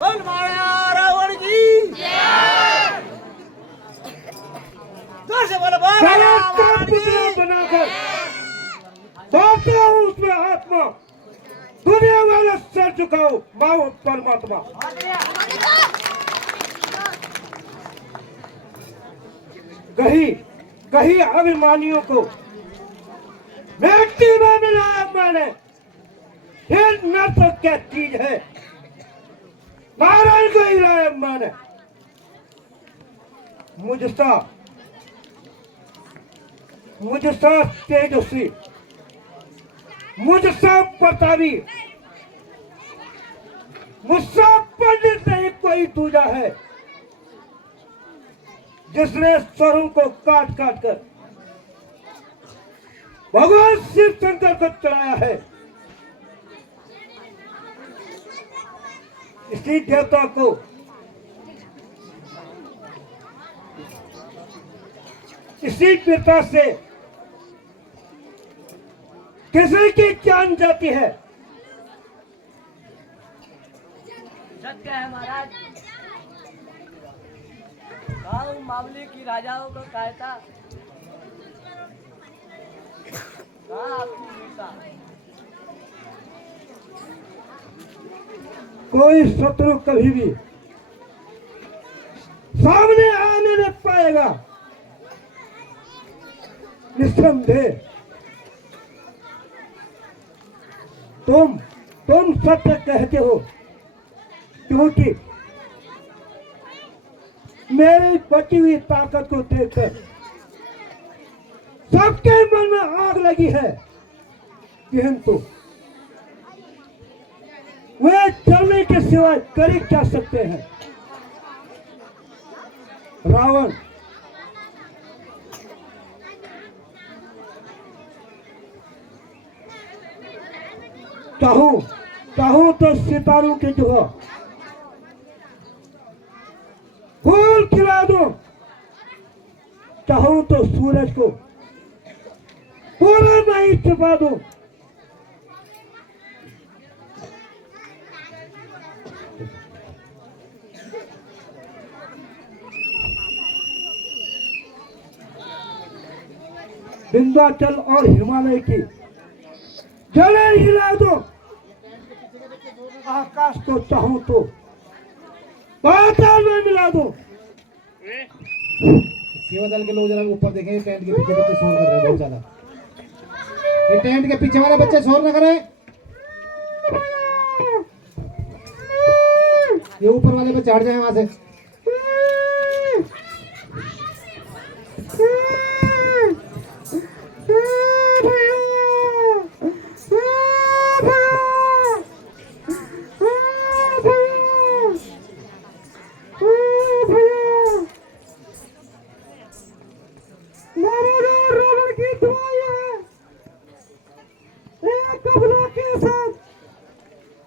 बोल माया रावण की जोर से बोलो बोल रावण की बनाकर बांधता हूँ उसमें आत्मा, दुनिया वाला सर झुकाओ माओ परमात्मा। कहीं कहीं अभिमानियों को मिट्टी में मिलाया मैंने, फिर न तो क्या चीज है, नारायण को हिलाया मैंने। मुझसा तेजस्वी, मुझसा प्रतापी, मुझसा पंडित नहीं कोई दूजा है, जिसने स्वरों को काट काट कर भगवान शिव शंकर को चढ़ाया है। इसी देवता को इसी पिता से किसी की जान जाती है। सत्य है महाराज। गाँव मामले की राजाओं को कहता आपकी मीसा। कोई शत्रु कभी भी सामने आने नहीं पाएगा, निस्संदेह। तुम सत्य कहते हो, क्योंकि मेरी बची हुई ताकत को देखकर सबके मन में आग लगी है, किंतु वे चलने के सिवाय कर क्या सकते हैं। रावण चाहूं तो सितारों के जो फूल खिला दूं, चाहूं तो सूरज को पूरा नहीं छिपा दूं। विंध्याचल और हिमालय की जड़ें हिला दो, आकाश को चाहूं तो पाताल में मिला दो। सेवा दल के लोग जरा ऊपर देखें, टेंट के पीछे बच्चे शोर कर रहे हैं बहुत ज्यादा। ये टेंट के पीछे वाले बच्चे शोर न करें, ये ऊपर वाले बच्चे हट जाए वहां से।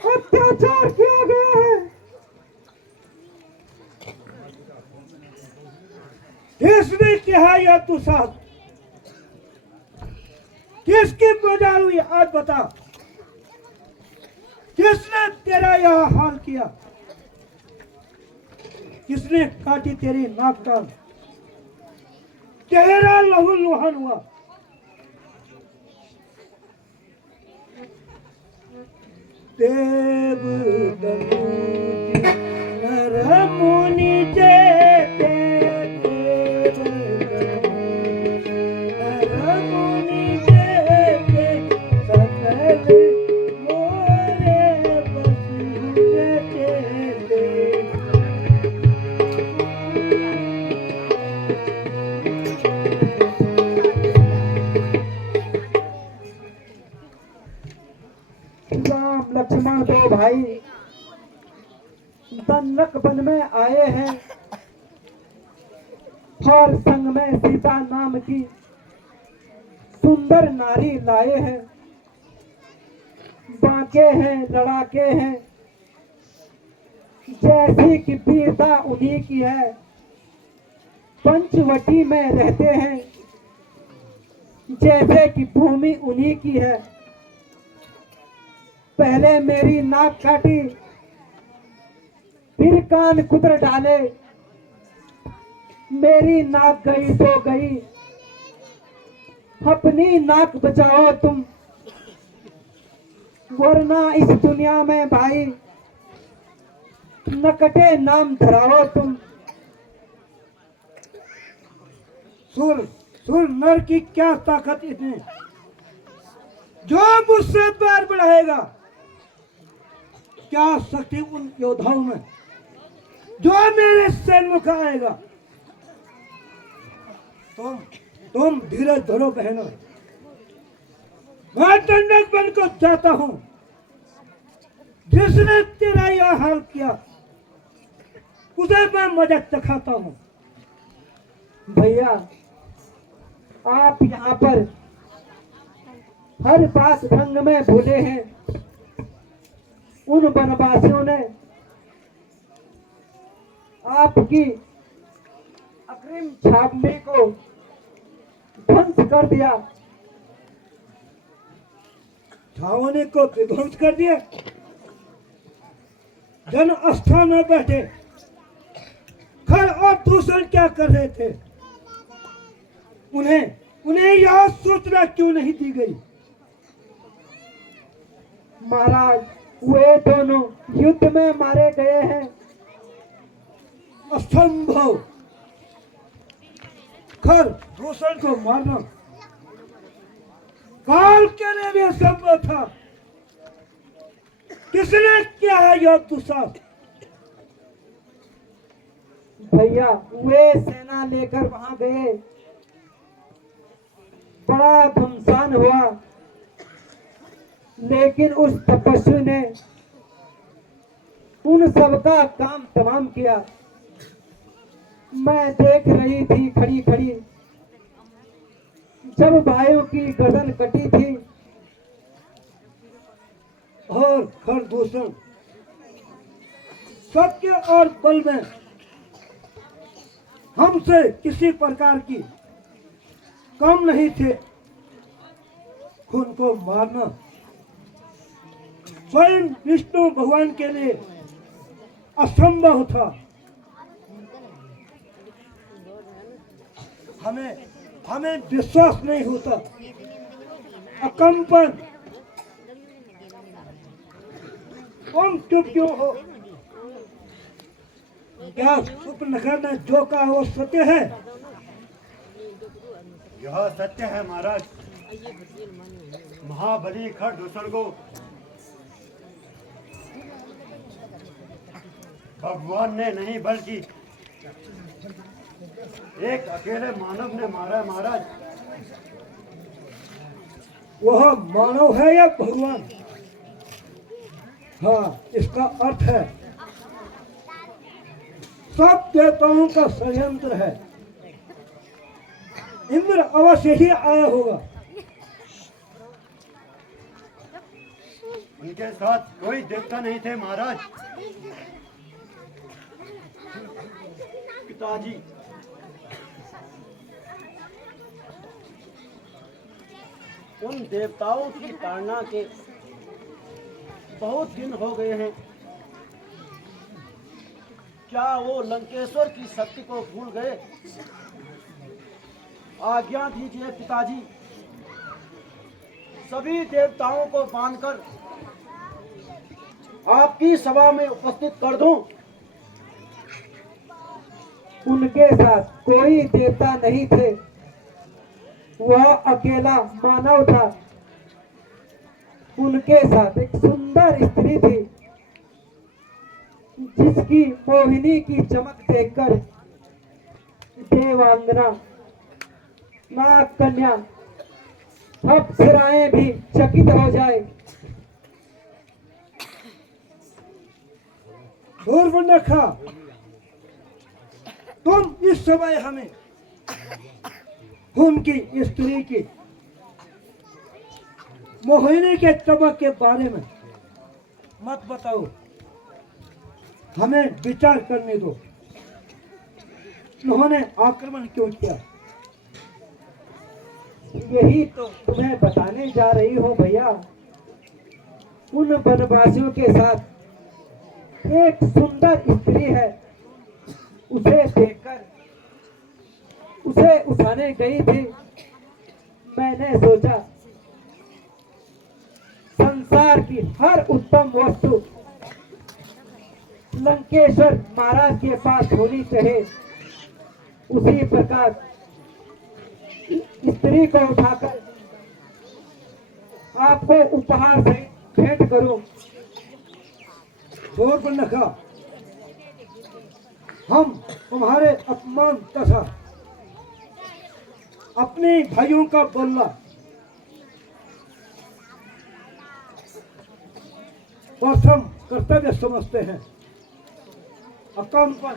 अत्याचार किया गया है, किसने किया यह तू साहब, किसकी मजाल हुई आज बता, किसने तेरा यह हाल किया, किसने काटी तेरी नाक कान, तेरा लहू लुहान हुआ। देव नर मुनि जय लक्ष्मण दो भाई दन्नक वन में आए हैं, और संग में सीता नाम की सुंदर नारी लाए हैं। बांके हैं, लड़ाके हैं, जैसी की वीरता उन्हीं की है। पंचवटी में रहते हैं, जैसे कि भूमि उन्हीं की है। पहले मेरी नाक काटी, फिर कान कुतर डाले, मेरी नाक गई तो गई, अपनी नाक बचाओ तुम, वरना इस दुनिया में भाई नकटे नाम धराओ तुम। सुन सुन, नर की क्या ताकत इसमें, जो मुझसे पैर बढ़ाएगा, क्या शक्ति उन योद्धाओं में जो मेरे सन्मुख आएगा। तुम धीरज धरो बहनों, मैं दंडक बनकर जाता हूं। जिसने तेरा यह हाल किया उसे मैं मदद चखाता हूं। भैया आप यहाँ पर हर बात ढंग में भूले हैं। उन वनवासियों ने आपकी अग्रिम छावनी को ध्वंस कर दिया। छावनी को विध्वंस कर दिया। जन स्थान में बैठे खर और दूसरे क्या कर रहे थे? उन्हें यह सूचना क्यों नहीं दी गई? महाराज वे दोनों युद्ध में मारे गए हैं। असंभव, खर दूसरे को मारना काल के लिए भी असंभव था। किसने किया है यह दुस्साहस? भैया वे सेना लेकर वहां गए, बड़ा घमसान हुआ, लेकिन उस तपस्वी ने उन सबका काम तमाम किया। मैं देख रही थी खड़ी खड़ी, जब भाइयों की गर्दन कटी थी। और खरदूषण सत्य और बल में हमसे किसी प्रकार की कम नहीं थे। खून को मारना स्वयं विष्णु भगवान के लिए असंभव था। हमें विश्वास नहीं होता। अकंपन, तुम चुप क्यों हो? क्या सुपनखर ने जो कहा वो सत्य है? यह सत्य है महाराज। महाबली खरदूषण को भगवान ने नहीं बल्कि एक अकेले मानव ने मारा है महाराज। वह मानव है या भगवान? हाँ, इसका अर्थ है सब देवताओं का षड्यंत्र है। इंद्र अवश्य ही आया होगा। उनके साथ कोई देवता नहीं थे महाराज। पिताजी, उन देवताओं की ताड़ना के बहुत दिन हो गए हैं। क्या वो लंकेश्वर की शक्ति को भूल गए? आज्ञा दीजिए पिताजी, सभी देवताओं को बांधकर आपकी सभा में उपस्थित कर दूं। उनके साथ कोई देवता नहीं थे, वह अकेला मानव था। उनके साथ एक सुंदर स्त्री थी, जिसकी मोहिनी की चमक देखकर देवांगना, नाग कन्या, अप्सराएं भी चकित हो जाए। सूर्पनखा, तुम इस समय हमें उनकी स्त्री की मोहिनी के चमक के बारे में मत बताओ, हमें विचार करने दो। उन्होंने आक्रमण क्यों किया? यही तो तुम्हें बताने जा रही हूँ भैया। उन वनवासियों के साथ एक सुंदर स्त्री है, उसे देखकर उसे उठाने गई थी। मैंने सोचा संसार की हर उत्तम वस्तु लंकेश्वर महाराज के पास होनी चाहिए। उसी प्रकार स्त्री को उठाकर आपको उपहार से भेंट करूं। जोर पर रखा, हम तुम्हारे अपमान तथा अपने भाइयों का बदला प्रथम कर्तव्य समझते हैं। अकम्पन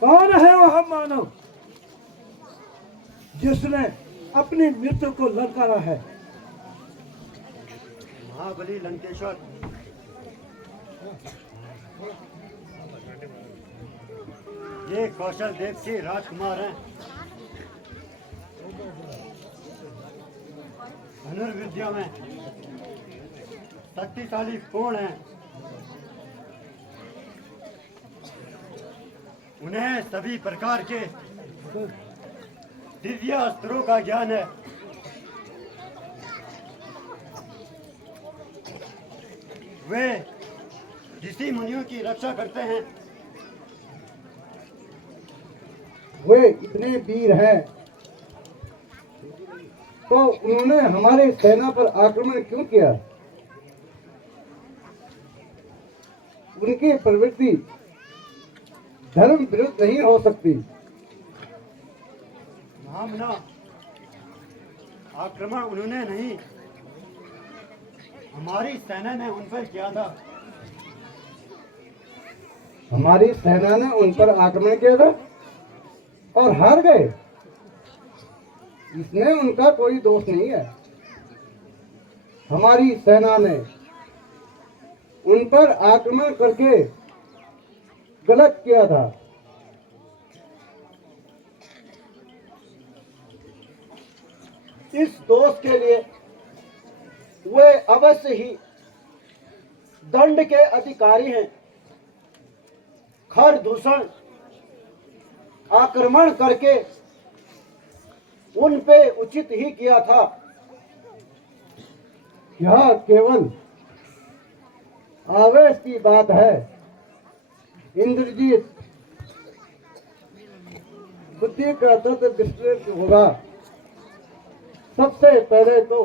कौन है वह मानव जिसने अपनी मृत्यु को ललकारा है? महाबली लंकेश्वर। ये कौशल देव के राजकुमार हैं। धनुर्विद्या में शक्तिशाली कौन है? उन्हें सभी प्रकार के दिव्य अस्त्रों का ज्ञान है। वे ऋषि मुनियों की रक्षा करते हैं। वे इतने वीर हैं तो उन्होंने हमारे सेना पर आक्रमण क्यों किया? उनकी प्रवृत्ति धर्म विरुद्ध नहीं हो सकती। भावना आक्रमण उन्होंने नहीं, हमारी सेना ने उन पर किया था। हमारी सेना ने उन पर आक्रमण किया था और हार गए। इसमें उनका कोई दोष नहीं है। हमारी सेना ने उन पर आक्रमण करके गलत किया था। इस दोष के लिए वे अवश्य ही दंड के अधिकारी हैं। खर दूषण आक्रमण करके उन पे उचित ही किया था। यह केवल आवेश की बात है। इंद्रजीत बुद्धि का तत्व विश्लेष होगा। सबसे पहले तो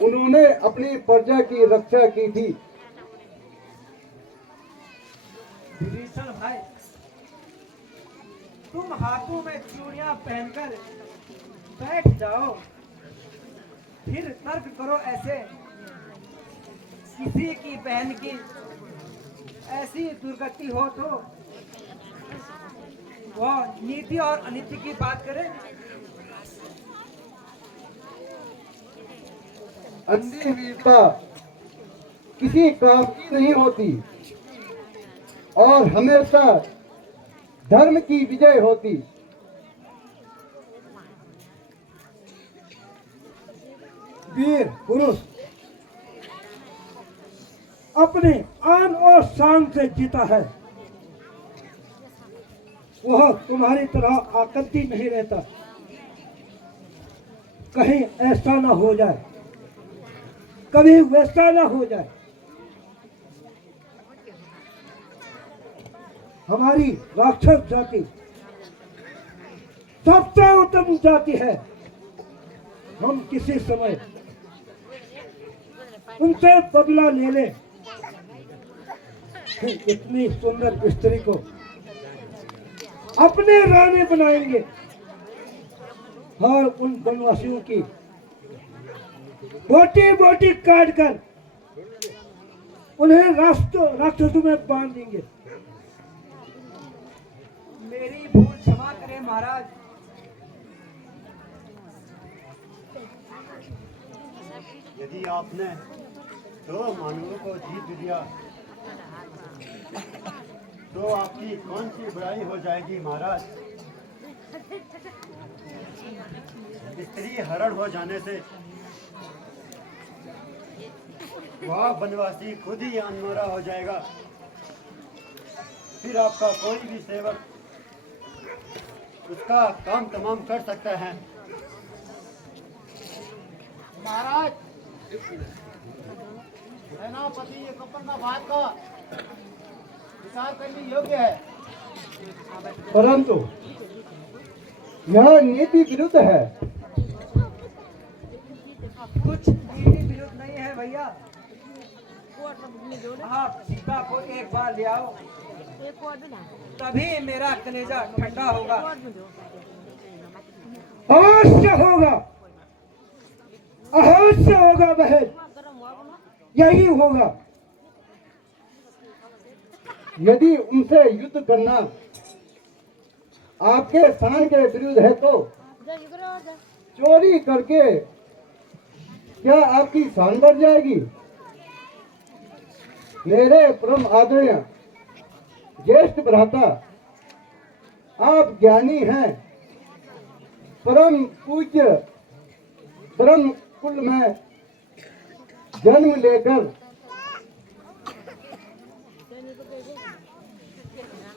उन्होंने अपनी प्रजा की रक्षा की थी। विभीषण भाई, तुम हाथों में चूड़ियां पहनकर बैठ जाओ, फिर तर्क करो। ऐसे किसी की बहन की ऐसी दुर्गति हो तो वह नीति और अनीति की बात करे। अंधी वीरता किसी काम की नहीं होती और हमेशा धर्म की विजय होती। वीर पुरुष अपने आन और शान से जीता है। वह तुम्हारी तरह आकंती नहीं रहता। कहीं ऐसा ना हो जाए, कभी वैसा ना हो जाए। हमारी राक्षस जाति सबसे उत्तम जाति है। हम किसी समय उनसे बदला ले ले। इतनी सुंदर स्त्री को अपने रानी बनाएंगे और उन वनवासियों की बोटी बोटी काट कर उन्हें राक्षसों में बांध देंगे। मेरी भूल क्षमा करें महाराज। यदि आपने दो मानवों को जीत दिया तो आपकी कौन सी बुराई हो जाएगी महाराज? स्त्री हरण हो जाने से वह बनवासी खुद ही अनमोरा हो जाएगा। फिर आपका कोई भी सेवक उसका काम तमाम कर सकता है। महाराज, सेनापति ये कपन का बात का विचार करने योग्य है। परंतु यह नीति विरुद्ध है। कुछ नीति विरुद्ध नहीं है भैया। आप सीता को एक बार ले आओ, तभी मेरा कलेजा ठंडा होगा। अवश्य होगा, अवश्य होगा बहन, यही होगा। यदि उनसे युद्ध करना आपके शान के विरुद्ध है तो चोरी करके क्या आपकी शान बढ़ जाएगी? मेरे परम आदरणीय ज्येष्ठ भ्राता, आप ज्ञानी हैं, परम पूज्य ब्रह्म कुल में जन्म लेकर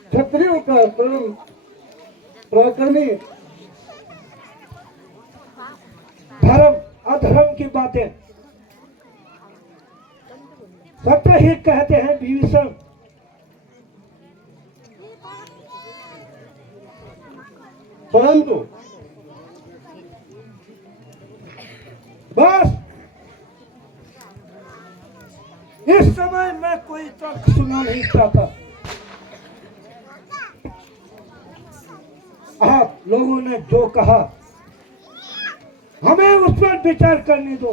क्षत्रियों का परम पराक्रमी धर्म अधर्म की बातें सत्य ही कहते हैं विभीषण। परंतु बस इस समय मैं कोई तर्क सुनना नहीं चाहता। आप लोगों ने जो कहा हमें उस पर विचार करने दो।